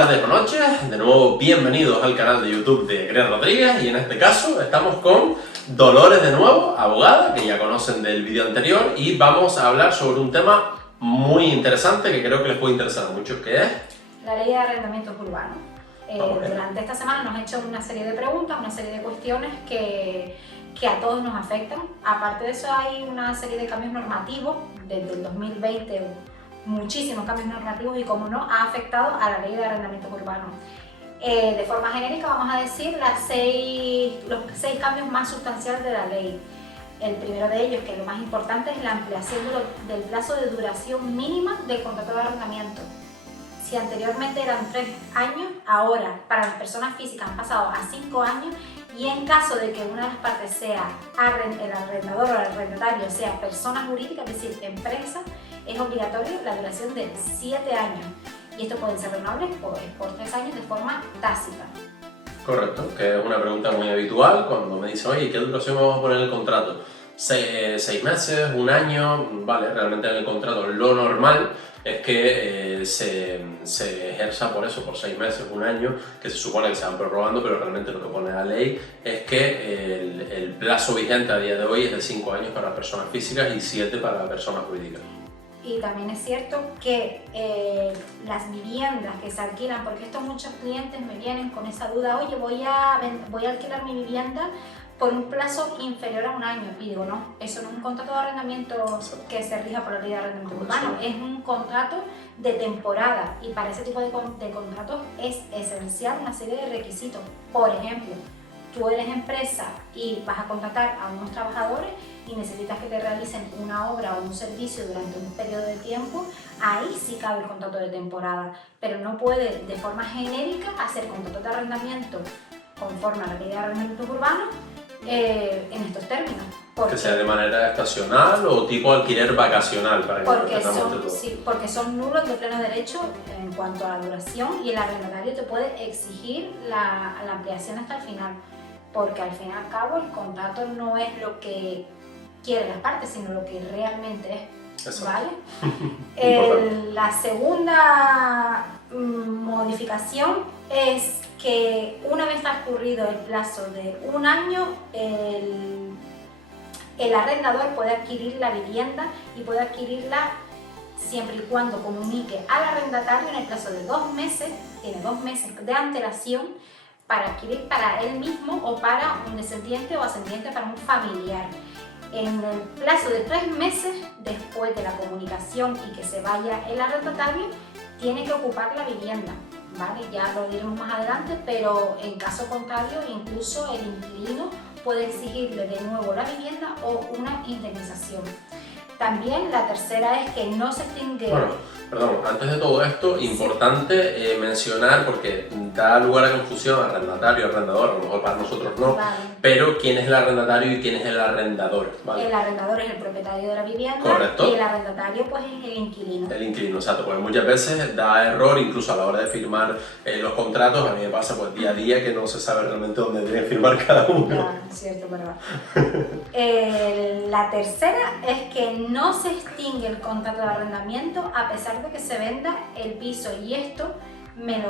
tardes o noches, de nuevo bienvenidos al canal de YouTube de Greg Rodríguez y en este caso estamos con Dolores de nuevo, abogada, que ya conocen del vídeo anterior, y vamos a hablar sobre un tema muy interesante que creo que les puede interesar a muchos, que es la ley de arrendamientos urbanos. Durante esta semana nos han hecho una serie de preguntas, una serie de cuestiones que a todos nos afectan. Aparte de eso hay una serie de cambios normativos desde el 2020, muchísimos cambios normativos y como no, ha afectado a la ley de arrendamientos urbanos. De forma genérica vamos a decir los seis cambios más sustanciales de la ley. El primero de ellos, que es lo más importante, es la ampliación del plazo de duración mínima del contrato de arrendamiento. Si anteriormente eran 3 años, ahora para las personas físicas han pasado a 5 años y en caso de que una de las partes sea el arrendador o el arrendatario, sea persona jurídica, es decir, empresa, es obligatorio la duración de 7 años. Y esto puede ser renovable por 3 años de forma tácita. correcto, que es una pregunta muy habitual cuando me dicen, oye, ¿qué duración vamos a poner en el contrato? 6 meses, 1 año, vale, realmente en el contrato lo normal es que se ejerza por eso, por 6 meses, 1 año, que se supone que se van prorrogando, pero realmente lo que pone la ley es que el plazo vigente a día de hoy es de 5 años para personas físicas y 7 para personas jurídicas. Y también es cierto que las viviendas que se alquilan, porque estos muchos clientes me vienen con esa duda, oye, voy a alquilar mi vivienda por un plazo inferior a 1 año. Y digo, no, eso no es un contrato de arrendamiento que se rija por la ley de arrendamiento urbano, es un contrato de temporada y para ese tipo de contratos es esencial una serie de requisitos. Por ejemplo, tú eres empresa y vas a contratar a unos trabajadores y necesitas que te realicen una obra o un servicio durante un periodo de tiempo, ahí sí cabe el contrato de temporada, pero no puede de forma genérica hacer contratos de arrendamiento conforme a la ley de arrendamientos urbanos en estos términos. Que sea de manera estacional o tipo alquiler vacacional, para que porque son nulos de pleno derecho en cuanto a la duración y el arrendatario te puede exigir la ampliación hasta el final, porque al fin y al cabo el contrato no es lo que quieren las partes, sino lo que realmente es. Eso. ¿Vale? La segunda modificación es que una vez transcurrido el plazo de 1 año, el arrendador puede adquirir la vivienda y puede adquirirla siempre y cuando comunique al arrendatario en el plazo de 2 meses, tiene 2 meses de antelación para adquirir para él mismo o para un descendiente o ascendiente, para un familiar. En el plazo de 3 meses después de la comunicación y que se vaya el arrendatario, tiene que ocupar la vivienda, ¿vale? Ya lo diremos más adelante, pero en caso contrario, incluso el inquilino puede exigirle de nuevo la vivienda o una indemnización. También la tercera es que no se extingue... Bueno, perdón, antes de todo esto, importante mencionar, porque da lugar a confusión, arrendatario, arrendador, a lo mejor para nosotros no, Vale. pero quién es el arrendatario y quién es el arrendador, ¿vale? El arrendador es el propietario de la vivienda. Correcto. Y el arrendatario pues es el inquilino. El inquilino, exacto, porque muchas veces da error, incluso a la hora de firmar los contratos. A mí me pasa pues día a día que no se sabe realmente dónde tiene que firmar cada uno. Claro, es cierto, verdad. La tercera es que no se extingue el contrato de arrendamiento a pesar de que se venda el piso, y esto me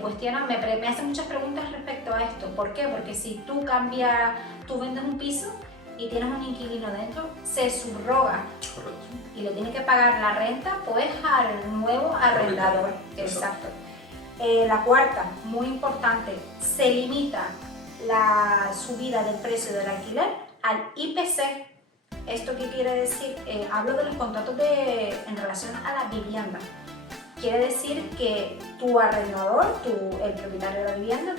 cuestiona, me hacen muchas preguntas respecto a esto. ¿Por qué? Porque si tú vendes un piso y tienes un inquilino dentro, se subroga. Correcto. Y le tiene que pagar la renta pues al nuevo arrendador. Exacto. La cuarta, muy importante, se limita la subida del precio del alquiler al IPC. ¿Esto qué quiere decir? Hablo de los contratos en relación a la vivienda. Quiere decir que tu arrendador, el propietario de la vivienda,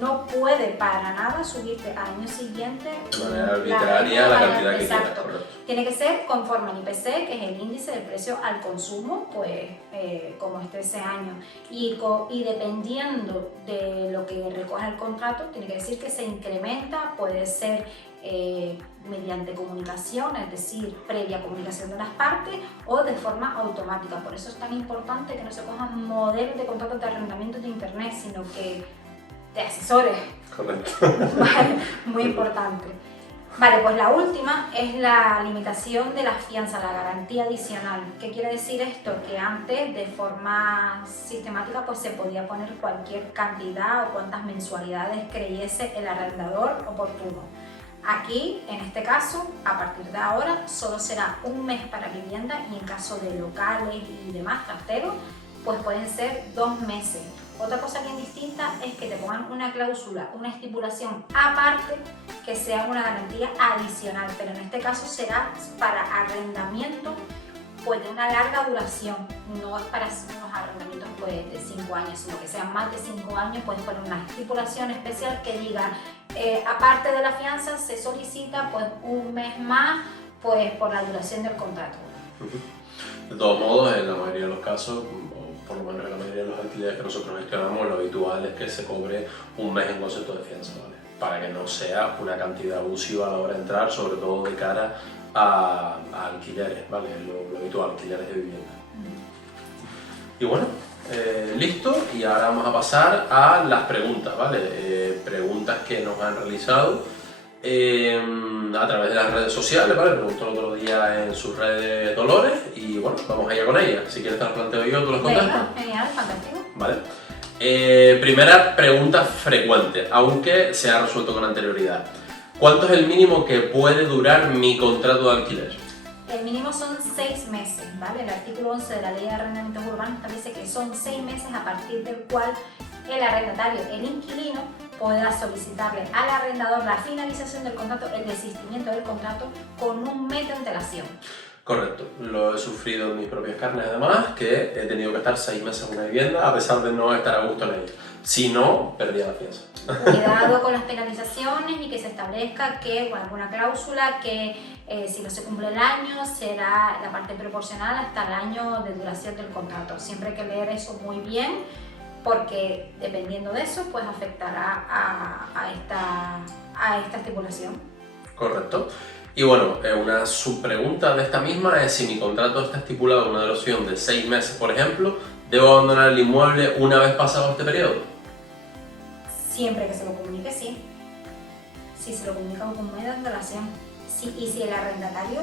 no puede para nada subirte al año siguiente De manera arbitraria la cantidad que quieras, correcto. Tiene que ser conforme al IPC, que es el índice del precio al consumo, pues como ese año. Y dependiendo de lo que recoja el contrato, tiene que decir que se incrementa, puede ser mediante comunicación, es decir, previa comunicación de las partes o de forma automática. Por eso es tan importante que no se cojan modelos de contratos de arrendamiento de internet, sino que de asesores. Correcto. Vale, muy importante. Vale, pues la última es la limitación de la fianza, la garantía adicional. ¿Qué quiere decir esto? Que antes, de forma sistemática, pues se podía poner cualquier cantidad o cuantas mensualidades creyese el arrendador oportuno. Aquí, en este caso, a partir de ahora, solo será un mes para vivienda y en caso de locales y demás carteros, pues pueden ser 2 meses. Otra cosa bien distinta es que te pongan una cláusula, una estipulación aparte que sea una garantía adicional, pero en este caso será para arrendamiento pues de una larga duración, no es para unos arrendamientos pues de 5 años, sino que sean más de 5 años, puedes poner una estipulación especial que diga aparte de la fianza se solicita pues un mes más pues por la duración del contrato. De todos modos, en la mayoría de los casos, por lo menos en la mayoría de los alquileres que nosotros gestionamos, lo habitual es que se cobre un mes en concepto de fianza, ¿vale? Para que no sea una cantidad abusiva a la hora de entrar, sobre todo de cara a alquileres, ¿vale? Lo habitual, alquileres de vivienda. Y bueno, listo, y ahora vamos a pasar a las preguntas, ¿vale? Preguntas que nos han realizado a través de las redes sociales, ¿vale? Preguntó el otro día en sus redes Dolores y bueno, vamos allá con ellas. Si quieres te las planteo yo, tú las contestas. Venga, genial, fantástico. Vale. Primera pregunta frecuente, aunque se ha resuelto con anterioridad. ¿Cuánto es el mínimo que puede durar mi contrato de alquiler? El mínimo son 6 meses, ¿vale? El artículo 11 de la Ley de Arrendamientos Urbanos establece que son 6 meses a partir del cual el arrendatario, el inquilino, podrá solicitarle al arrendador la finalización del contrato, el desistimiento del contrato con un mes de antelación. Correcto, lo he sufrido en mis propias carnes además, que he tenido que estar 6 meses en una vivienda a pesar de no estar a gusto en ella. Si no, perdía la fianza. Cuidado con las penalizaciones y que se establezca que, con alguna cláusula, que si no se cumple el año será la parte proporcional hasta el año de duración del contrato. Siempre hay que leer eso muy bien porque dependiendo de eso pues afectará a esta estipulación. Correcto. Y bueno, una subpregunta de esta misma es si mi contrato está estipulado en una duración de 6 meses, por ejemplo, ¿debo abandonar el inmueble una vez pasado este periodo? Siempre que se lo comunique, sí. Si se lo comunica con un mes de antelación. Sí, y si el arrendatario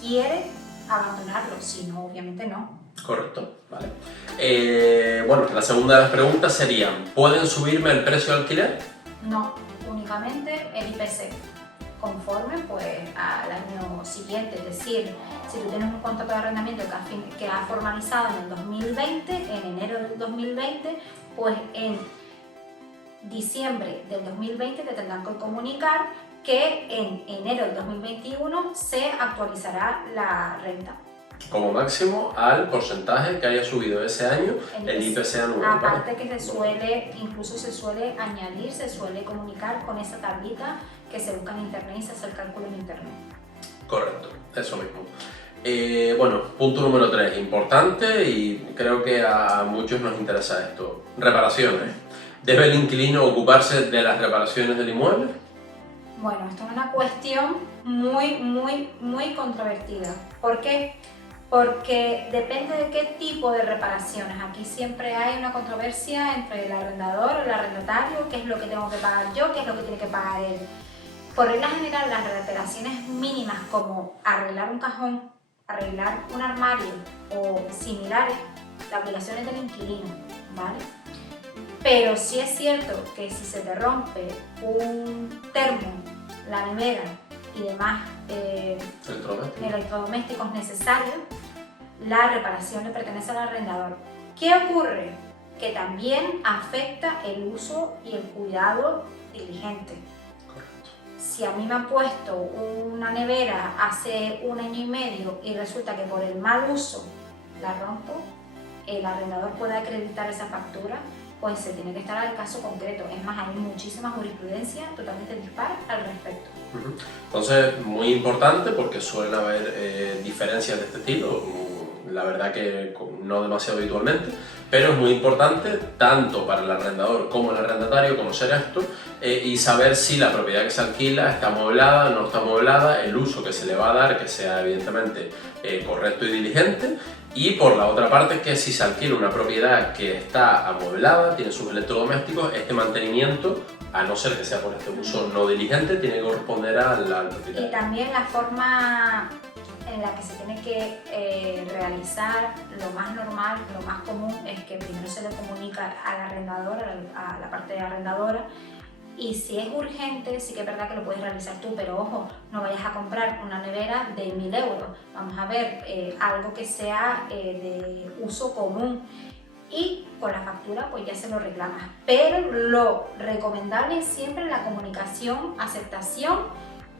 quiere abandonarlo, si no, obviamente no. Correcto, vale. Bueno, la segunda de las preguntas serían, ¿pueden subirme el precio de alquiler? No, únicamente el IPC, conforme pues al año siguiente. Es decir, si tú tienes un contrato de arrendamiento que ha formalizado en el 2020, en enero del 2020, pues en diciembre del 2020 te tendrán que comunicar que en enero del 2021 se actualizará la renta. Como máximo al porcentaje que haya subido ese año el IPC anual. Aparte que incluso se suele añadir, se suele comunicar con esa tablita que se busca en internet y se hace el cálculo en internet. Correcto, eso mismo. Bueno, punto número 3, importante y creo que a muchos nos interesa esto. Reparaciones. ¿Debe el inquilino ocuparse de las reparaciones del inmueble? Bueno, esto es una cuestión muy controvertida. ¿Por qué? Porque depende de qué tipo de reparaciones. Aquí siempre hay una controversia entre el arrendador o el arrendatario, qué es lo que tengo que pagar yo, qué es lo que tiene que pagar él. Por regla general, las reparaciones mínimas como arreglar un cajón, arreglar un armario o similares, la obligación es del inquilino, ¿vale? Pero sí es cierto que si se te rompe un termo, la nevera y demás electrodomésticos necesarios, la reparación le pertenece al arrendador. ¿Qué ocurre? Que también afecta el uso y el cuidado diligente. Correcto. Si a mí me han puesto una nevera hace 1 año y medio y resulta que por el mal uso la rompo, el arrendador puede acreditar esa factura, pues se tiene que estar al caso concreto. Es más, hay muchísima jurisprudencia totalmente dispar al respecto. Entonces, muy importante porque suelen haber diferencias de este estilo, la verdad que no demasiado habitualmente, pero es muy importante tanto para el arrendador como el arrendatario conocer esto y saber si la propiedad que se alquila está amueblada, no está amueblada, el uso que se le va a dar que sea evidentemente correcto y diligente. Y por la otra parte, que si se alquila una propiedad que está amueblada, tiene sus electrodomésticos, este mantenimiento a no ser que sea por este uso no diligente, tiene que corresponder al propietario. Y también la forma en la que se tiene que realizar, lo más normal, lo más común, es que primero se le comunica al arrendador, a la parte arrendadora, y si es urgente, sí que es verdad que lo puedes realizar tú, pero ojo, no vayas a comprar una nevera de 1.000 euros. Vamos a ver algo que sea de uso común, y con la factura pues ya se lo reclamas. Pero lo recomendable es siempre la comunicación, aceptación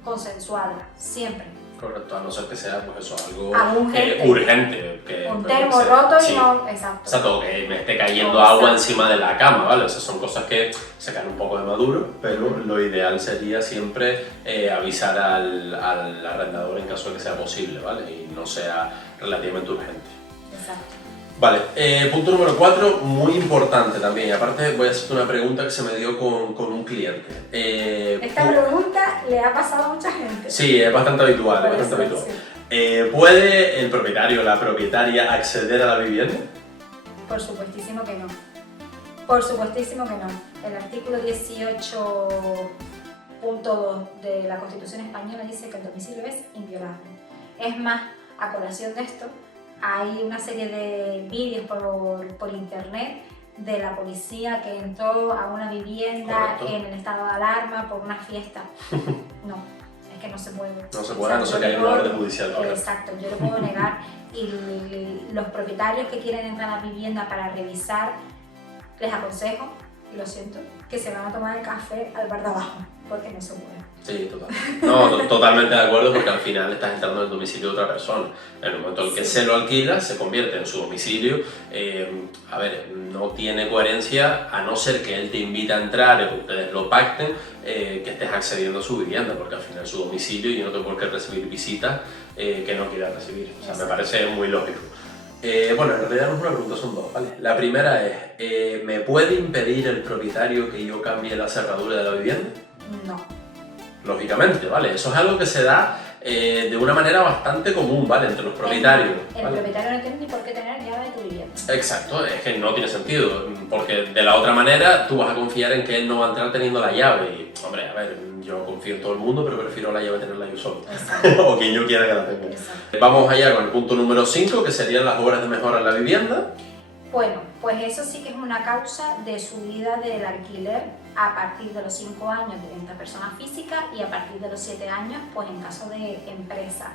consensuada, siempre. Correcto, a no ser que sea pues eso, algo urgente. urgente. Que, Un termo roto y sí. no, exacto. Exacto, que me esté cayendo Exacto. agua encima de la cama, ¿vale? Esas son cosas que se caen un poco de maduro, pero lo ideal sería siempre avisar al arrendador en caso de que sea posible, ¿vale? Y no sea relativamente urgente. Exacto. Vale, punto número 4, muy importante también, y aparte voy a hacerte una pregunta que se me dio con un cliente. Esta pregunta le ha pasado a mucha gente. Sí, es bastante habitual, es bastante habitual. Sí. ¿Puede el propietario o la propietaria acceder a la vivienda? Por supuestísimo que no. Por supuestísimo que no. El artículo 18.2 de la Constitución Española dice que el domicilio es inviolable. Es más, a colación de esto, hay una serie de vídeos por internet de la policía que entró a una vivienda. Correcto. En el estado de alarma por una fiesta. No, es que no se puede. No se puede, a no ser que haya una orden judicial. Exacto, yo lo puedo negar. Y los propietarios que quieren entrar a la vivienda para revisar, les aconsejo, y lo siento, que se van a tomar el café al bar de abajo, porque no se puede. Sí, total. No, totalmente de acuerdo, porque al final estás entrando en el domicilio de otra persona. En el momento en el que se lo alquila, se convierte en su domicilio. A ver, no tiene coherencia, a no ser que él te invite a entrar o ustedes lo pacten, que estés accediendo a su vivienda, porque al final es su domicilio y no tengo por qué recibir visitas que no quiera recibir. O sea, me parece muy lógico. Bueno, en realidad no es una pregunta, son dos, ¿vale? La primera es, ¿me puede impedir el propietario que yo cambie la cerradura de la vivienda? No. Lógicamente, ¿vale? Eso es algo que se da de una manera bastante común, ¿vale? Entre los propietarios. El propietario no tiene ni por qué tener llave de tu vivienda. Exacto, es que no tiene sentido, porque de la otra manera tú vas a confiar en que él no va a entrar teniendo la llave. Y, hombre, a ver, yo confío en todo el mundo, pero prefiero la llave tenerla yo solo. O quien yo quiera que la tenga. Exacto. Vamos allá con el punto número 5, que serían las obras de mejora en la vivienda. Bueno, pues eso sí que es una causa de subida del alquiler a partir de los 5 años de venta a persona física y a partir de los 7 años, pues en caso de empresa.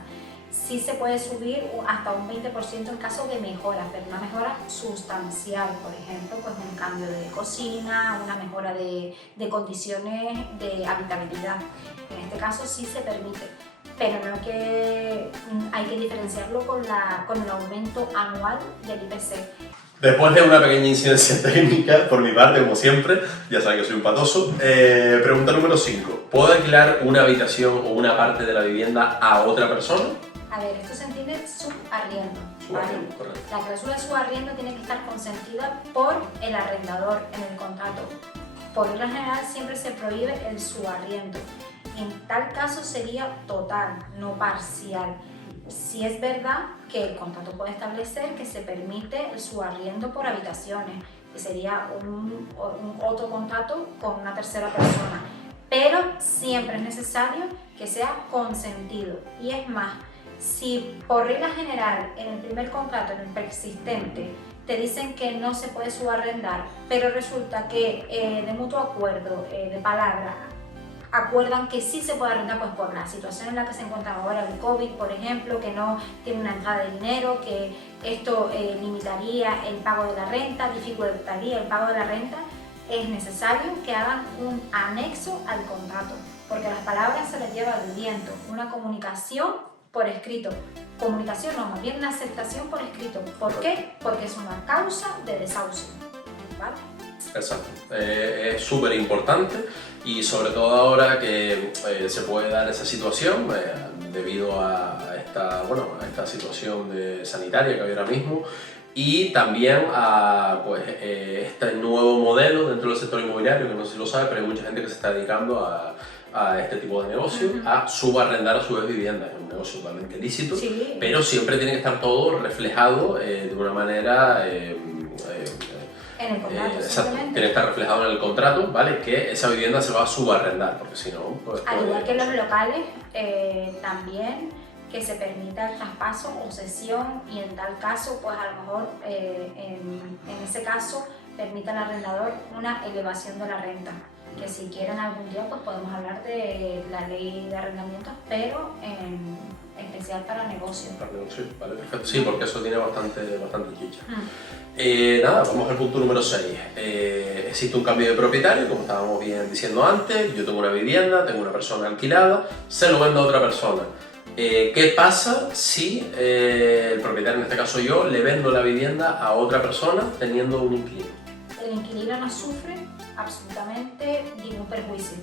Sí se puede subir hasta un 20% en caso de mejora, pero una mejora sustancial, por ejemplo, pues un cambio de cocina, una mejora de condiciones de habitabilidad. En este caso sí se permite, pero no hay que diferenciarlo con el aumento anual del IPC. Después de una pequeña incidencia técnica, por mi parte, como siempre, ya saben que soy un patoso, pregunta número 5. ¿Puedo alquilar una habitación o una parte de la vivienda a otra persona? A ver, esto se entiende subarriendo, ¿vale? La cláusula de subarriendo tiene que estar consentida por el arrendador en el contrato. Por regla general siempre se prohíbe el subarriendo. En tal caso sería total, no parcial. Sí es verdad que el contrato puede establecer que se permite el subarriendo por habitaciones, que sería un otro contrato con una tercera persona, pero siempre es necesario que sea consentido. Y es más, si por regla general en el primer contrato, en el preexistente, te dicen que no se puede subarrendar, pero resulta que de mutuo acuerdo, de palabra, acuerdan que sí se puede arrendar, pues por la situación en la que se encuentra ahora el COVID, por ejemplo, que no tiene una entrada de dinero, que esto limitaría el pago de la renta, dificultaría el pago de la renta, es necesario que hagan un anexo al contrato, porque las palabras se las lleva el viento, una comunicación por escrito. Comunicación no, más bien una aceptación por escrito. ¿Por qué? Porque es una causa de desahucio, ¿vale? Exacto, es súper importante y sobre todo ahora que se puede dar esa situación debido a esta situación sanitaria que hay ahora mismo y también a este nuevo modelo dentro del sector inmobiliario, que no sé si lo sabe, pero hay mucha gente que se está dedicando a este tipo de negocio, a subarrendar a su vez viviendas. Es un negocio totalmente lícito, sí, pero siempre tiene que estar todo reflejado de una manera En el contrato, exacto, simplemente. tiene que estar reflejado en el contrato, ¿vale? Que esa vivienda se va a subarrendar, porque si no, pues... Al igual que en los locales, también que se permita el traspaso o cesión y en tal caso, pues a lo mejor en ese caso permita al arrendador una elevación de la renta. Que si quieren algún día, pues podemos hablar de la ley de arrendamientos, pero en especial para negocios. Para negocios, vale, perfecto. Sí, porque eso tiene bastante chicha. Nada, vamos al punto número 6. Existe un cambio de propietario, como estábamos bien diciendo antes. Yo tengo una vivienda, tengo una persona alquilada, se lo vendo a otra persona. ¿Qué pasa si el propietario, en este caso yo, le vendo la vivienda a otra persona teniendo un inquilino? El inquilino no sufre absolutamente ningún perjuicio.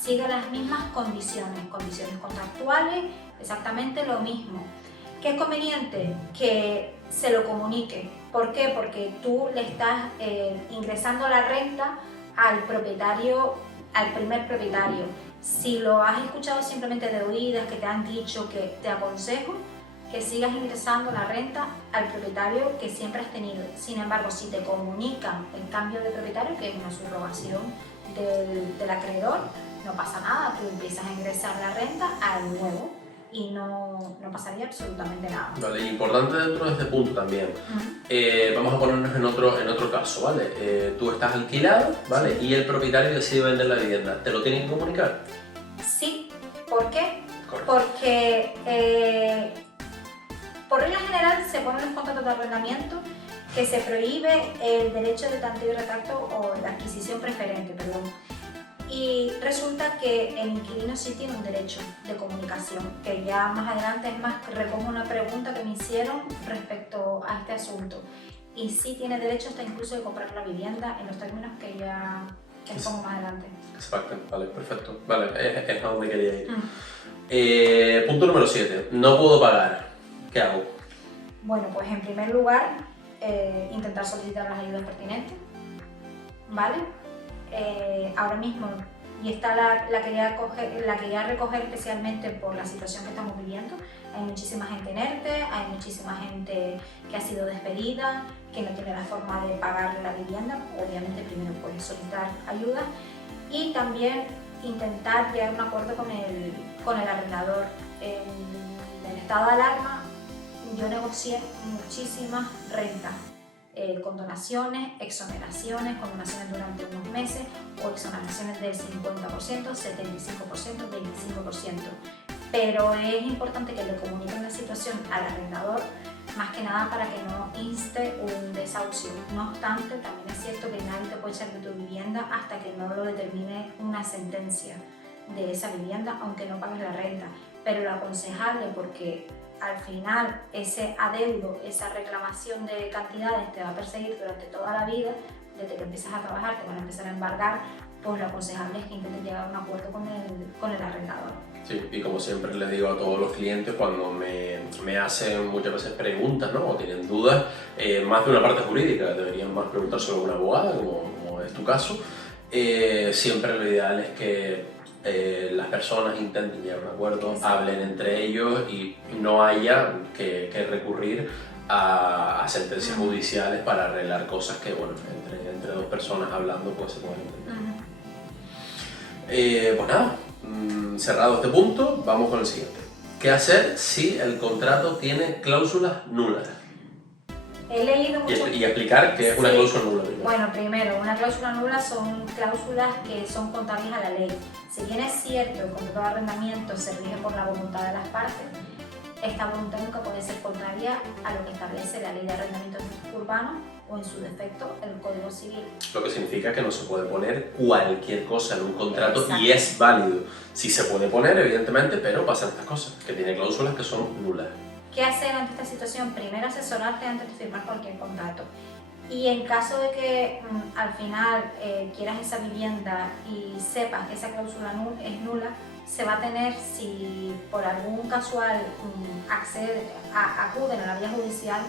Sigue las mismas condiciones contractuales, exactamente lo mismo. ¿Qué es conveniente? Que se lo comunique. ¿Por qué? Porque tú le estás ingresando la renta al propietario, al primer propietario. Si lo has escuchado simplemente de oídas, que te han dicho, que te aconsejo que sigas ingresando la renta al propietario que siempre has tenido. Sin embargo, si te comunican el cambio de propietario, que es una subrogación del acreedor, no pasa nada, tú empiezas a ingresar la renta al nuevo y no pasaría absolutamente nada. Vale, importante dentro de este punto también. Vamos a ponernos en otro caso, ¿vale? Tú estás alquilado, ¿vale? Sí. Y el propietario decide vender la vivienda. ¿Te lo tienen que comunicar? Sí. ¿Por qué? Correcto. Porque por regla general se ponen los contratos de arrendamiento que se prohíbe el derecho de tanteo y retracto o la adquisición preferente, perdón. Y resulta que el inquilino sí tiene un derecho de comunicación, que ya más adelante, es más, recojo una pregunta que me hicieron respecto a este asunto. Y sí tiene derecho hasta incluso de comprar la vivienda en los términos que ya pongo más adelante. Exacto, vale, perfecto. Vale, es a donde quería ir. Punto número 7. No puedo pagar. ¿Qué hago? Bueno, pues en primer lugar, intentar solicitar las ayudas pertinentes, ¿vale? Ahora mismo, y esta la quería recoger especialmente por la situación que estamos viviendo. Hay muchísima gente en ERTE, hay muchísima gente que ha sido despedida, que no tiene la forma de pagar la vivienda. Obviamente primero puedes solicitar ayuda y también intentar llegar a un acuerdo con el arrendador. En el estado de alarma yo negocié muchísimas rentas. Con donaciones, exoneraciones, condonaciones durante unos meses o exoneraciones del 50%, 75%, 25%. Pero es importante que le comuniquen la situación al arrendador, más que nada para que no inste un desahucio. No obstante, también es cierto que nadie te puede echar de tu vivienda hasta que no lo determine una sentencia de esa vivienda, aunque no pagues la renta. Pero lo aconsejable, porque al final ese adeudo, esa reclamación de cantidades te va a perseguir durante toda la vida, desde que empiezas a trabajar te van a empezar a embargar, pues lo aconsejable es que intentes llegar a un acuerdo con el arrendador. Sí, y como siempre les digo a todos los clientes cuando me hacen muchas veces preguntas, ¿no? O tienen dudas, más de una parte jurídica, deberían más preguntárselo a una abogada, como es tu caso. Siempre lo ideal es que las personas intenten llegar a un acuerdo, hablen entre ellos y no haya que recurrir a sentencias judiciales para arreglar cosas que, bueno, entre dos personas hablando pues se pueden entender. Pues nada, cerrado este punto, vamos con el siguiente. ¿Qué hacer si el contrato tiene cláusulas nulas? He leído mucho. Y explicar qué es una cláusula nula. Bueno, primero, una cláusula nula son cláusulas que son contrarias a la ley. Si bien es cierto, el contrato de arrendamiento se rige por la voluntad de las partes, esta voluntad nunca puede ser contraria a lo que establece la ley de arrendamientos urbanos o en su defecto el Código Civil. Lo que significa que no se puede poner cualquier cosa en un contrato. Exacto. Y es válido. Sí se puede poner, evidentemente, pero pasan estas cosas, que tiene cláusulas que son nulas. ¿Qué hacer ante esta situación? Primero, asesorarte antes de firmar cualquier contrato. Y en caso de que al final quieras esa vivienda y sepas que esa cláusula es nula, se va a tener, si por algún casual acuden a la vía judicial,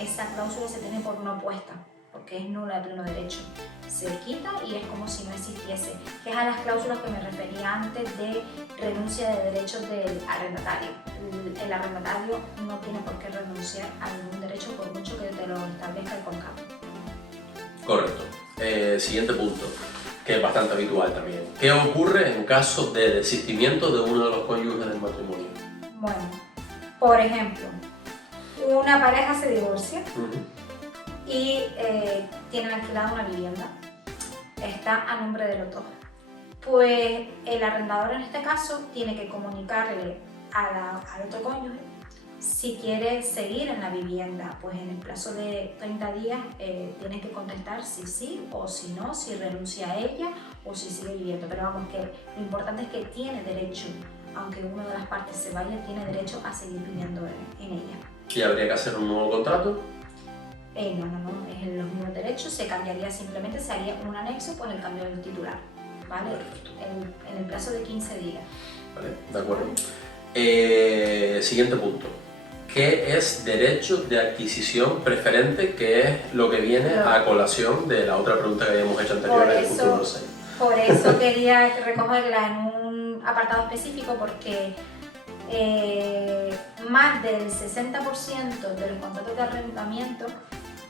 esa cláusula se tiene por no puesta, porque es nula de pleno derecho. Se quita y es como si no existiese, que es a las cláusulas que me refería antes de renuncia de derechos del arrendatario. El arrendatario no tiene por qué renunciar a ningún derecho por mucho que te lo establezca el contrato. Correcto. Siguiente punto, que es bastante habitual también. ¿Qué ocurre en caso de desistimiento de uno de los cónyuges del matrimonio? Bueno, por ejemplo, una pareja se divorcia y tienen alquilada una vivienda. Está a nombre de los dos. Pues el arrendador en este caso tiene que comunicarle al otro cónyuge si quiere seguir en la vivienda. Pues en el plazo de 30 días tiene que contestar si sí o si no, si renuncia a ella o si sigue viviendo. Pero vamos, que lo importante es que tiene derecho, aunque una de las partes se vaya, tiene derecho a seguir viviendo en ella. ¿Y habría que hacer un nuevo contrato? No, es en los mismos derechos, se cambiaría simplemente, se haría un anexo, pues el cambio del titular, ¿vale? En el plazo de 15 días. Vale, de acuerdo. Siguiente punto. ¿Qué es derecho de adquisición preferente? Que es lo que viene a colación de la otra pregunta que habíamos hecho anterior en el punto número 6. Por eso quería recogerla en un apartado específico, porque más del 60% de los contratos de arrendamiento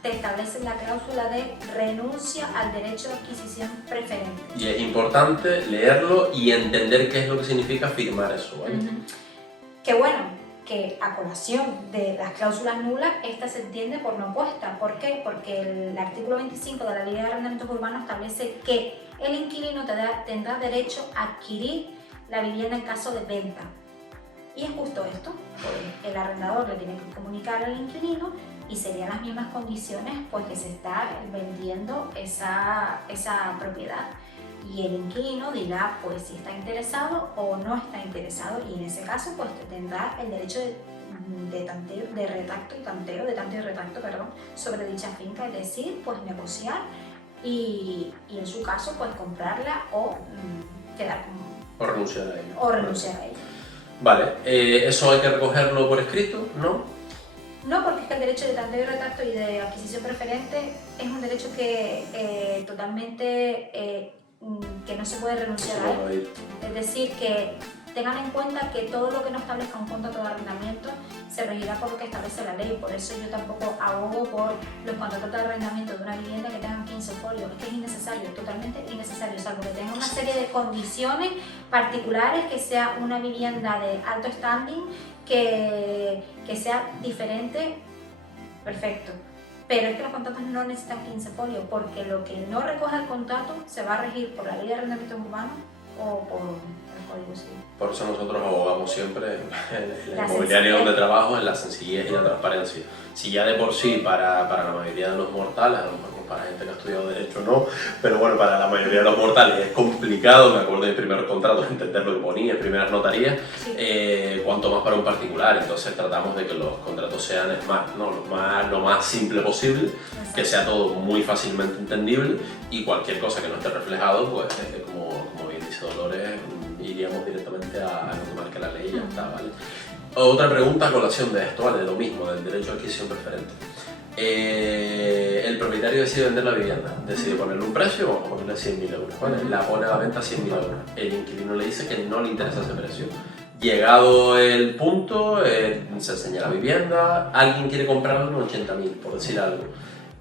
te establecen la cláusula de renuncia al derecho de adquisición preferente. Y es importante leerlo y entender qué es lo que significa firmar eso, ¿vale? Que bueno, que a colación de las cláusulas nulas, esta se entiende por no puesta. ¿Por qué? Porque el artículo 25 de la Ley de Arrendamientos Urbanos establece que el inquilino tendrá derecho a adquirir la vivienda en caso de venta. Y es justo esto, el arrendador le tiene que comunicar al inquilino y serían las mismas condiciones pues que se está vendiendo esa propiedad. Y el inquilino dirá pues si está interesado o no está interesado, y en ese caso pues tendrá el derecho de tanteo y retracto sobre dicha finca, es decir, pues negociar y en su caso pues comprarla o quedar con... O renunciar a ella. Vale, eso hay que recogerlo por escrito, ¿no? No, porque es que el derecho de tanteo y retracto y de adquisición preferente es un derecho que totalmente que no se puede renunciar a él. Es decir, que tengan en cuenta que todo lo que no establezca un contrato de arrendamiento se regirá por lo que establece la ley. Por eso yo tampoco abogo por los contratos de arrendamiento de una vivienda que tengan 15 folios. Es que es innecesario, totalmente innecesario, salvo que tenga una serie de condiciones particulares, que sea una vivienda de alto standing, que sea diferente, perfecto. Pero es que los contratos no necesitan 15 folios, porque lo que no recoja el contrato se va a regir por la Ley de Arrendamientos Urbanos o por el Código Civil. Por eso nosotros abogamos siempre en la inmobiliaria donde trabajo, en la sencillez y la transparencia. Si ya de por sí para la mayoría de los mortales, a lo mejor para gente que ha estudiado Derecho no, pero bueno, para la mayoría de los mortales es complicado, me acuerdo de mis primeros contratos, entender lo que ponía, primeras notarías, sí. Cuanto más para un particular. Entonces tratamos de que los contratos sean lo más simple posible, exacto, que sea todo muy fácilmente entendible, y cualquier cosa que no esté reflejado, pues como bien dice Dolores, iríamos directamente a lo que marque la ley y ya está, ¿vale? Otra pregunta a colación de esto, ¿vale? De lo mismo, del derecho a adquisición preferente. El propietario decide vender la vivienda, decide ponerle un precio, vamos a ponerle 100.000 euros, ¿vale? La pone a la venta a 100.000 euros. El inquilino le dice que no le interesa ese precio. Llegado el punto, se enseña la vivienda, alguien quiere comprarla en 80.000, por decir algo.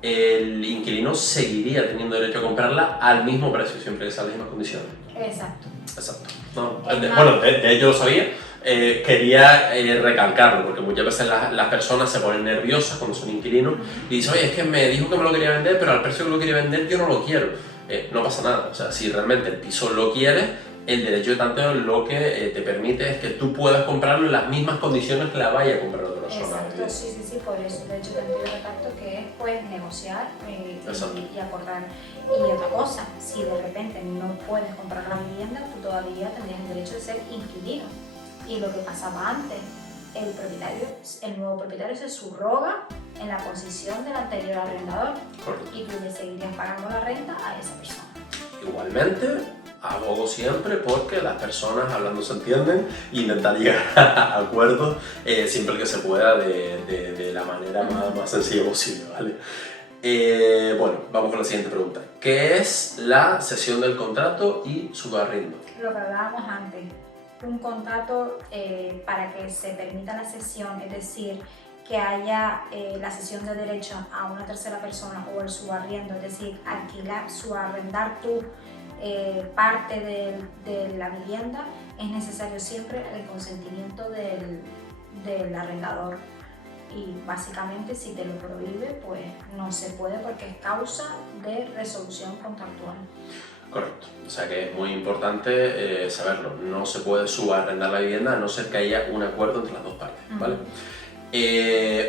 El inquilino seguiría teniendo derecho a comprarla al mismo precio, siempre que sean las mismas condiciones. Exacto. No, bueno, de hecho lo sabía. Quería recalcarlo, porque muchas veces las personas se ponen nerviosas cuando son inquilinos y dicen, oye, es que me dijo que me lo quería vender, pero al precio que lo quería vender yo no lo quiero. No pasa nada, o sea, si realmente el piso lo quieres, el derecho de tanteo lo que te permite es que tú puedas comprarlo en las mismas condiciones que la vaya a comprar otra persona. Exacto, sí, por eso, de hecho, tanteo de retracto, que es pues negociar y acordar. Y otra cosa, si de repente no puedes comprar la vivienda, tú todavía tendrías el derecho de ser inquilino. Y lo que pasaba antes, el nuevo propietario se subroga en la posición del anterior arrendador. Correcto. Y tú le seguirías pagando la renta a esa persona. Igualmente, abogo siempre porque las personas hablando se entienden e intentar llegar a acuerdos siempre que se pueda de la manera más sencilla posible, ¿vale? Bueno, vamos con la siguiente pregunta. ¿Qué es la cesión del contrato y su arriendo? Lo que hablábamos antes. Un contrato para que se permita la cesión, es decir, que haya la cesión de derecho a una tercera persona o el subarriendo, es decir, alquilar, subarrendar tú parte de la vivienda, es necesario siempre el consentimiento del arrendador. Y básicamente si te lo prohíbe, pues no se puede porque es causa de resolución contractual. Correcto, o sea que es muy importante saberlo, no se puede subarrendar la vivienda a no ser que haya un acuerdo entre las dos partes, ¿vale?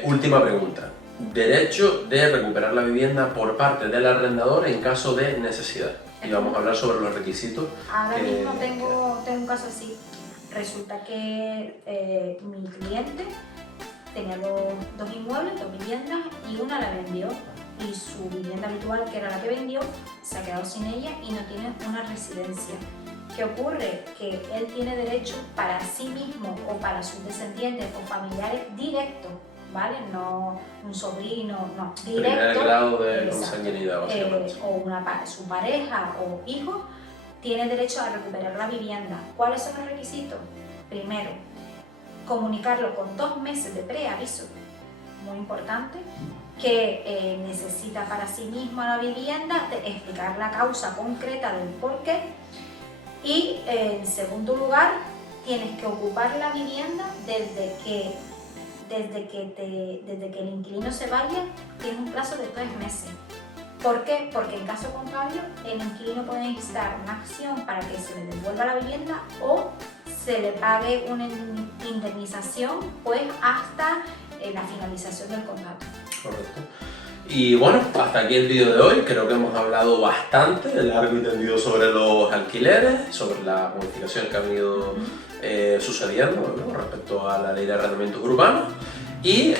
Última pregunta, derecho de recuperar la vivienda por parte del arrendador en caso de necesidad. Y vamos a hablar sobre los requisitos. Ahora mismo tengo un caso así, resulta que mi cliente tenía dos inmuebles, dos viviendas, y una la vendió, y su vivienda habitual, que era la que vendió, se ha quedado sin ella y no tiene una residencia. ¿Qué ocurre? Que él tiene derecho para sí mismo o para sus descendientes o familiares directos, ¿vale? No un sobrino, no, directo. Primer grado de consanguinidad, básicamente. O su pareja o hijo tiene derecho a recuperar la vivienda. ¿Cuáles son los requisitos? Primero, comunicarlo con 2 meses de preaviso, muy importante, que necesita para sí mismo la vivienda, explicar la causa concreta del porqué, y en segundo lugar, tienes que ocupar la vivienda desde que el inquilino se vaya, tienes un plazo de 3 meses. ¿Por qué? Porque en caso contrario, el inquilino puede instar una acción para que se le devuelva la vivienda o se le pague una indemnización pues hasta la finalización del contrato. Correcto. Y bueno, hasta aquí el vídeo de hoy. Creo que hemos hablado bastante, largo y tendido, sobre los alquileres, sobre las modificaciones que han ido sucediendo, ¿no?, respecto a la ley de arrendamientos urbanos. Y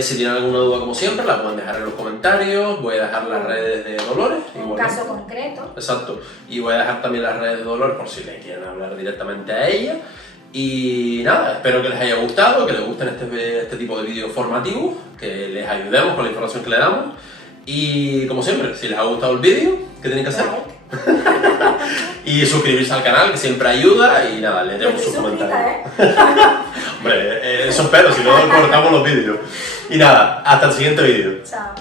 si tienen alguna duda, como siempre, la pueden dejar en los comentarios. Voy a dejar las redes de Dolores. Un caso concreto. Exacto. Y voy a dejar también las redes de Dolores por si le quieren hablar directamente a ella. Y nada, espero que les haya gustado, que les gusten este tipo de vídeos formativos, que les ayudemos con la información que le damos. Y como siempre, si les ha gustado el vídeo, ¿qué tienen que hacer? Y suscribirse al canal, que siempre ayuda. Y nada, leeremos sus comentarios. Hombre, eso espero, si no cortamos los vídeos. Y nada, hasta el siguiente vídeo. Chao.